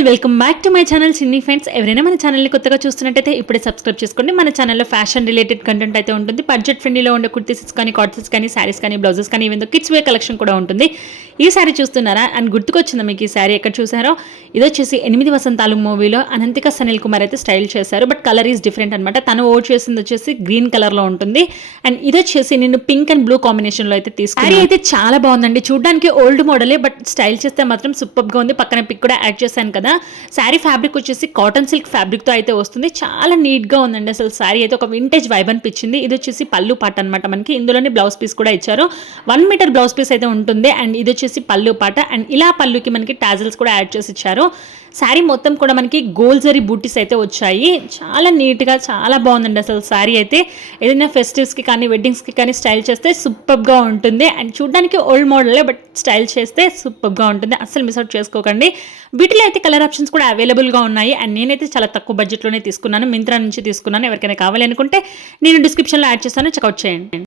All welcome back to my channel చిన్ని friends. ఎవరైనా మన ఛానల్ని కొత్తగా చూస్తున్నట్టయితే ఇప్పుడే సబ్స్క్రైబ్ చేసుకోండి. మన ఛానల్లో ఫ్యాషన్ రిలేటెడ్ కంటెంట్ అయితే ఉంటుంది. బడ్జెట్ ఫ్రెండ్లీలో ఉండే కుర్తీస్ కానీ, కార్డ్సెస్ కానీ, శారీస్ కానీ, బ్లౌజెస్ కానీ, ఈవెన్ కిడ్స్ వేర్ కలెక్షన్ కూడా ఉంటుంది. ఈ శారీ చూస్తున్నారా అండ్ గుర్తుకొచ్చిందా మీకు ఈ శారీ ఎక్కడ చూసారో? ఇది వచ్చేసి 8 వసంతాలు మూవీలో అనంతిక సనిల్ కుమార్ అయితే స్టైల్ చేశారు. బట్ కలర్ ఈజ్ డిఫరెంట్ అనమాట. తను ఓట్ చేసింది వచ్చేసి గ్రీన్ కలర్లో ఉంటుంది. అండ్ ఇది వచ్చేసి నేను పింక్ అండ్ బ్లూ కాంబినేషన్లో అయితే తీసుకున్నాను. శారీ అయితే చాలా బాగుందండి. చూడడానికి ఓల్డ్ మోడలే, బట్ స్టైల్ చేస్తే మాత్రం సూపర్గా ఉంది. పక్కన పిక్ కూడా యాడ్ చేశాను కదా. శారీ ఫ్యాబ్రిక్ వచ్చేసి కాటన్ సిల్క్ ఫ్యాబ్రిక్తో అయితే వస్తుంది. చాలా నీట్గా ఉందండి. అసలు శారీ అయితే ఒక వింటేజ్ వైబ్ అనిపించింది. ఇది వచ్చేసి పళ్ళు పాట అనమాట. మనకి ఇందులోనే బ్లౌజ్ పీస్ కూడా ఇచ్చారు. 1 మీటర్ బ్లౌజ్ పీస్ అయితే ఉంటుంది. అండ్ ఇది వచ్చేసి పళ్ళు పాట. అండ్ ఇలా పళ్ళుకి మనకి టాజిల్స్ కూడా యాడ్ చేసి ఇచ్చారు. శారీ మొత్తం కూడా మనకి గోల్డ్ జరీ బూటీస్ అయితే వచ్చాయి. చాలా నీట్గా చాలా బాగుందండి. అసలు శారీ అయితే ఏదైనా ఫెస్టివ్స్కి కానీ, వెడ్డింగ్స్కి కానీ స్టైల్ చేస్తే సూపర్గా ఉంటుంది. అండ్ చూడడానికి ఓల్డ్ మోడలే, బట్ స్టైల్ చేస్తే సూపర్గా ఉంటుంది. అసలు మిస్ అవుట్ చేసుకోకండి. వీటిలో అయితే కలర్ ఆప్షన్స్ కూడా అవైలబుల్గా ఉన్నాయి. అండ్ నేనైతే చాలా తక్కువ బడ్జెట్లోనే తీసుకున్నాను. మింత్రా నుంచి తీసుకున్నాను. ఎవరికైనా కావాలి అనుకుంటే నేను డిస్క్రిప్షన్లో యాడ్ చేస్తాను, చెక్అవుట్ చేయండి.